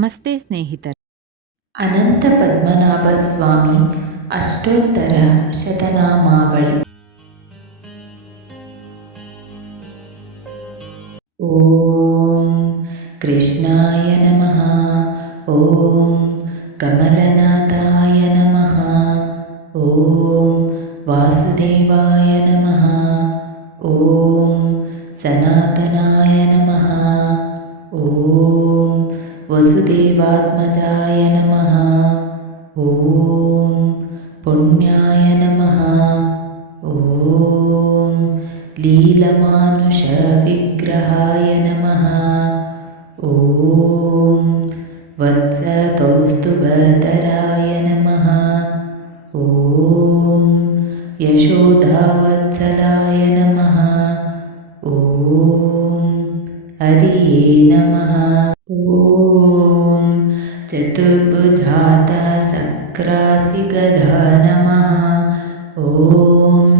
ನಮಸ್ತೆ ಸ್ನೇಹಿತರೆ. ಅನಂತ ಪದ್ಮನಾಭ ಸ್ವಾಮಿ ಅಷ್ಟೋತ್ತರ ಶತನಾಮಾವಳಿ. ಓಂ ಕೃಷ್ಣಾಯ ನಮಃ. ಓಂ ಕಮಲನಾಥಾಯ ನಮಃ. ಓಂ ವಾಸುದೇವಾಯ ನಮಃ. ಓಂ ಸನಾತನಾಯ ನಮಃ. ಓಂ ವಸುದೇವಾತ್ಮಜಾಯ ನಮಃ. ಓಂ ಪುಣ್ಯಾಯ ನಮಃ. ಓಂ ಲೀಲಮಾನುಷ ವಿಗ್ರಹಾಯ ನಮಃ. ಓಂ ವತ್ಸಕೌಸ್ತುಭಧರಾಯ ನಮಃ. ಓಂ ಯಶೋಧಾವತ್ಸಲಾಯ ನಮಃ. ಓಂ ಹರಿಯೇ ನಮಃ. ಓಂ ಚತುರ್ಭುಜಾತ ಸಕ್ರಾಸಿಗಧಾ ನಮಃ. ಓಂ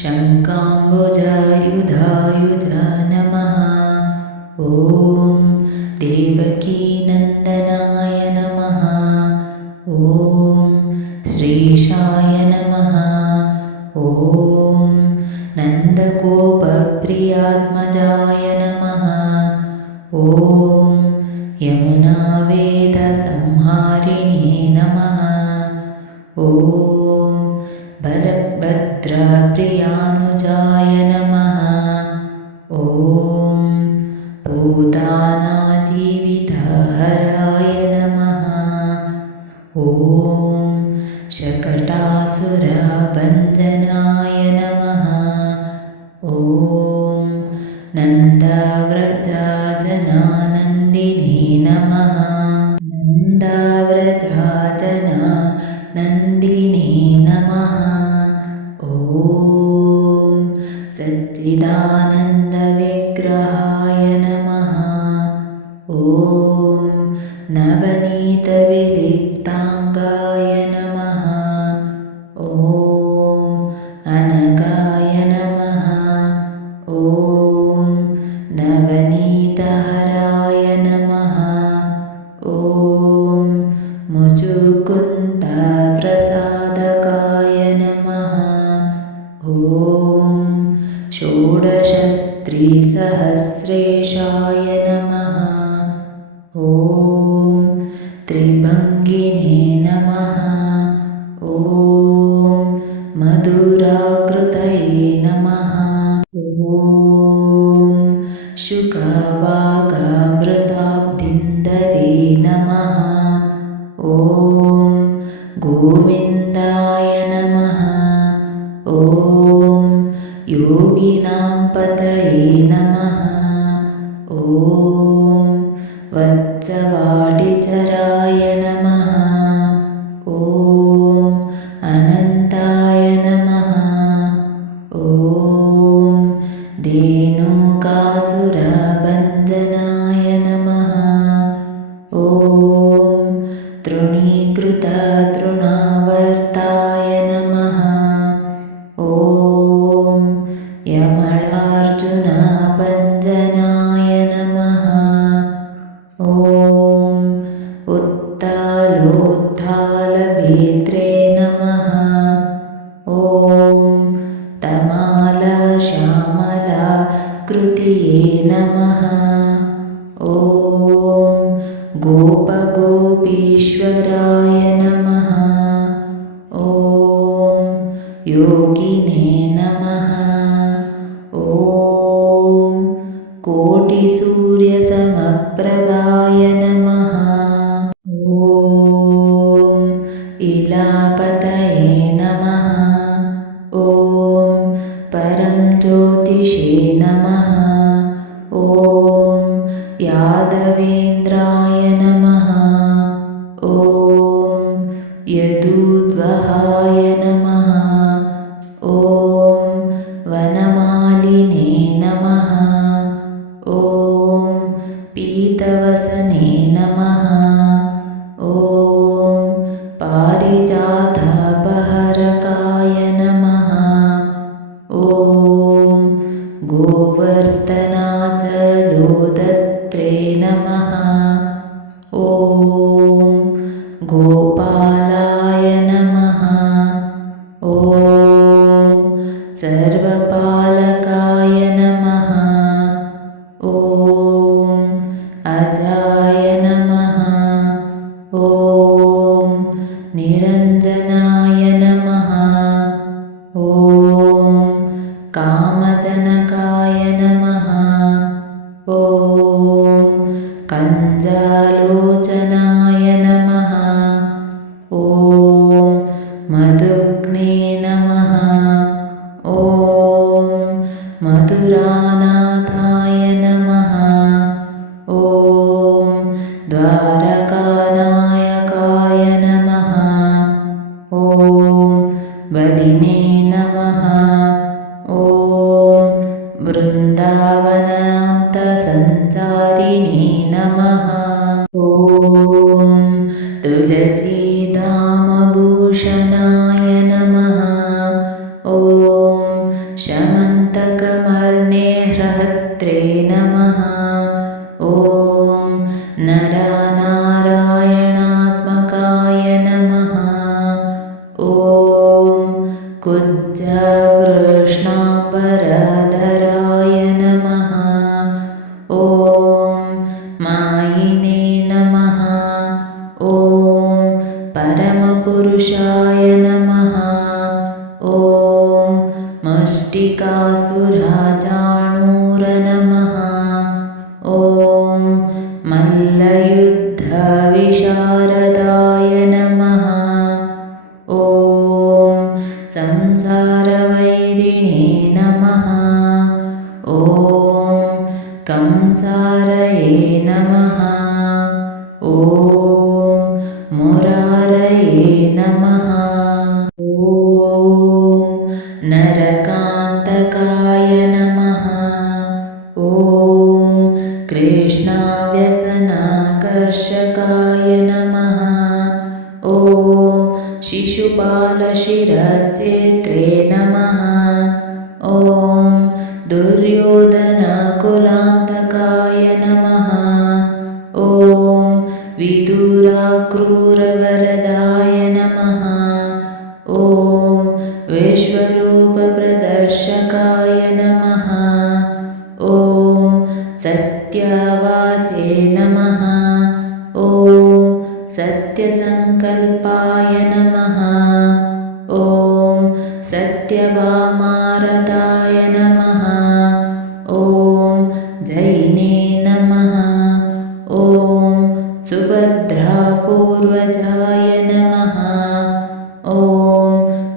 ಶಂಖಾಂಬುಜಾಯುಧಾಯುಧ ನಮಃ. ಓಂ ದೇವಕೀನಂದನಾಯ ನಮಃ. ಓಂ ಶ್ರೀಶಾಯ ನಮಃ. ಓಂ ನಂದಗೋಪಪ್ರಿಯಾತ್ಮಜಾಯ ನಮಃ. ಓಂ ಯಮುನಾವೇದ ಸಂಹಾರಿಣೇ ನಮಃ. ಓಂ ಬಲಭದ್ರಪ್ರಿಯಾನುಜಾಯ ನಮಃ. ಓಂ ಭೂತಾನಾಜೀವಿತಹರಾಯ ನಮಃ. ಓಂ ಶಕಟಾಸುರಭಂಜನಾಯ ನಮಃ. ಓಂ ನಂದವ್ರಜಾಜನಾನಂದಿನೇ ನಮಃ. ನಂದವ್ರಜಾಜನಾನಂದಿನೇ ನಮಃ. ಓಂ ಸಚ್ಚಿದಾನಂದವಿಗ್ರಹಾಯ ನಮಃ. ಓಂ ನವನೀತವಿಲಿಪ್ತಾಂಗಾಯ ನಮಃ. ಓಂ ಅನಗಾಯ ನಮಃ. ಓಂ ನವನೀತಹರಾಯ ನಮಃ. ಓಂ ಮುಚುಕುಂದ ಪ್ರಸಾದಕಾಯ ನಮಃ. ಓಂ ಷೋಡಶಸ್ತ್ರೀಸಹಸ್ರೇಶಾಯ ನಮಃ. ಓಂ ತ್ರಿಭಂಗಿನೇ ನಮಃ. ಓಂ ಮಧುರಾಕೃತಯೇ ನಮಃ. ಓಂ ಶುಕವಾಗಾಮೃತಾಬ್ಧಿಂದವೇ ನಮಃ. ಓಂ ಗೋವಿಂದಾಯ ನಮಃ. ಓಂ ಯೋಗಿನಾಂ ಪತಯೇ ನಮಃ. ಓಂ ವತ್ಸವಾಡಿಚರಾಯ ನಮಃ. ಓಂ ಅನಂತಾಯ ನಮಃ. ಓಂ ಧೇನುಕಾಸುರಭಂಜನಾಯ ನಮಃ. ಓಂ ತೃಣೀಕೃತತೃಣಾವರ್ತಾಯ ನಮಃ. ಓಂ ಯಮಳಾರ್ಜುನಭಂಜನಾಯ ನಮಃ. ಓಂ ಉತ್ತಾಲೋತ್ಥಾಲಭೇತ್ರೇ ನಮಃ. ಓಂ ತಮಾಲಶ್ಯಾಮಲಾಕೃತಿಯೇ ನಮಃ. ಓಂ ಗೋಪಗೋಪೀಶ್ವರಾಯ ನಮಃ. ಓಂ ಯೋಗಿನೇ ನಮಃ. ಓಂ ಕೋಟಿಸೂರ್ಯಸಮಪ್ರಭಾಯ ನಮಃ. ಓಂ ಇಲಾಪತಯೇ ನಮಃ. ಓಂ ಪರಂ ಜ್ಯೋತಿಷೇ ನಮಃ. ಓಂ ಯಾದವೇಂದ್ರಾಯ ನಮಃ. ಓಂ ಯದೂದ್ವಹಾಯ ನಮಃ. ಓಂ ವನಮಾಲಿನೇ ನಮಃ. ಓಂ ಪೀತವಸನೇ ನಮಃ. ಓಂ ಪಾರಿಜಾತಾಪಹರಕಾಯ ನಮಃ. ಓಂ ಗೋವರ್ಧನಾಚಲೋದತ್ರೇ ನಮಃ. ಓಂ गोपालाय नमः। ॐ सर्वपालकाय नमः। ॐ अजाय नमः। ॐ निरञ्जनाय नमः। ॐ कामजनकाय नमः। ॐ कञ्जालोचनाय नमः। ॐ मधुग्ने नमः। ॐ मधुरानाथाय नमः। ॐ द्वारकानायकाय नमः। ॐ बलिने नमः। ॐ वृन्दावनान्तसञ्चारिणे नमः। ॐ तुलसीधामभूषणाय नमः। ॐ शमन्तकमर्णे हृहत्रे नमः। ॐ नरनारायणात्मकाय नमः। ॐ कुब्जकृष्णाम्बरधराय नमः। ॐ मायिने नमः। ॐ परमपुरुषाय नमः। ॐ मुष्टिकासुरचाणूर नमः। ॐ मल्लयुद्धविशारदाय नमः। ॐ संसारवैरिणे नमः। ॐ कंसारये नमः। ॐ मुरारये नमः। ॐ नरकान्तकाय नमः। ॐ कृष्णाव्यसनाकर्षकाय नमः। ॐ शिशुपालशिरश्चेत्रे नमः। ॐ दुर्योधनकुलान्तकाय नमः। ॐ विदुराक्रूरवरदाय नमः। ॐ विश्वरूपप्रदर्शकाय नमः। ॐ सत्यवाचे नमः। ॐ सत्यसङ्कल्पाय नमः। ॐ सत्यभामारताय नमः। ॐ जैने नमः। ॐ सुभद्रापूर्वजाय नमः। ॐ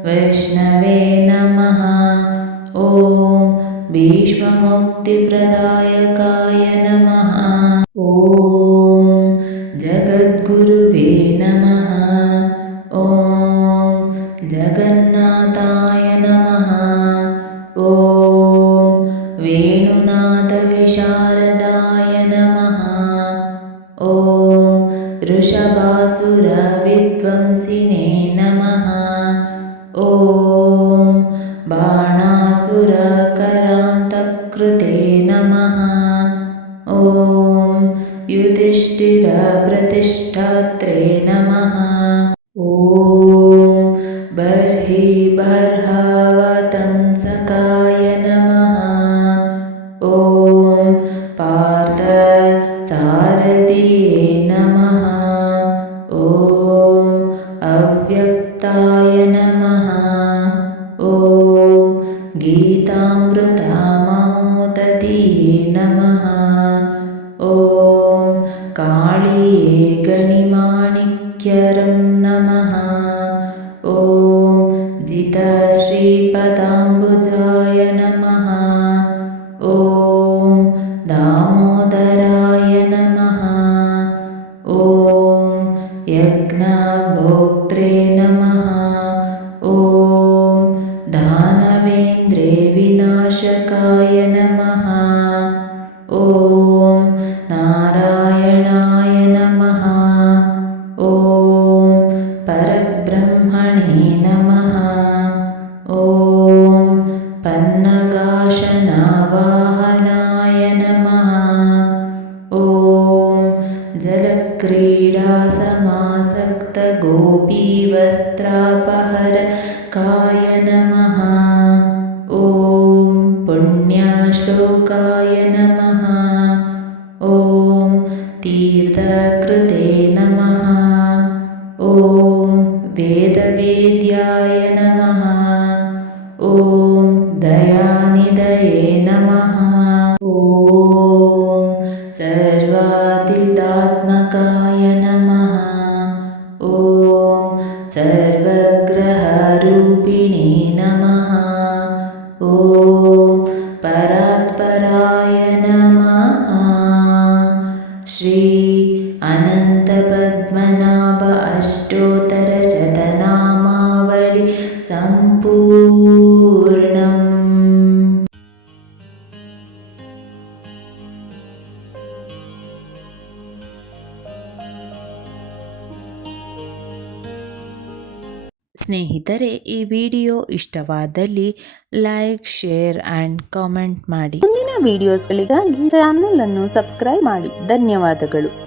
वैष्णवे नमः। ॐ भीष्ममुक्तिप्रदायकाय नमः। ॐ जगद्गुरुवे नमः। ॐ जगन्नाथाय नमः। ॐ वेणुनाथविशारदाय नमः। ॐ वृषभासुरविध्वंसिने नमः। ॐ बाणासुरकरान्तकृते नमः। ॐ युधिष्ठिरप्रतिष्ठात्रे नमः। ॐ बर्हिबर्हवतंसकाय नमः। ॐ पार्थसारथिये नमः। ॐ अव्यक्ताय नमः। ॐ गीतामृतमहोदधिये नमः। ॐ काळिये गणिमाणिक्यरं नमः। ॐ जितश्रीपदाम्बुजाय नमः। ॐ दामोदराय नमः। ॐ यज्ञभोक्त्रे नमः। ॐ दानवेन्द्रे विनाशकाय नमः। ॐ नारायणाय नमः। ॐ परब्रह्मणे नमः। ॐ पन्नगाशनवाहनाय नमः। ॐ जलक्रीडासमासक्तकाय गोपीवस्त्रापहरकाय नमः। ॐ पुण्याश्लोकाय नमः। ॐ तीर्थकृते नमः। ॐ वेदवेद्याय नमः। ॐ दयानिधये नमः। ॐ सर्वातीतात्मकाय नमः। ॐ सर्वग्रहरूपिणे नमः। ॐ परात्पराय नमः। श्री अनन्तपद्मनाभ अष्टोत्तरशतनामावळि सम्पूर्णम्। ಸ್ನೇಹಿತರೆ, ಈ ವಿಡಿಯೋ ಇಷ್ಟವಾದಲ್ಲಿ ಲೈಕ್, ಶೇರ್ ಆ್ಯಂಡ್ ಕಾಮೆಂಟ್ ಮಾಡಿ. ಮುಂದಿನ ವಿಡಿಯೋಸ್ಗಳಿಗಾಗಿ ಚಾನಲ್ ಅನ್ನು ಸಬ್ಸ್ಕ್ರೈಬ್ ಮಾಡಿ. ಧನ್ಯವಾದಗಳು.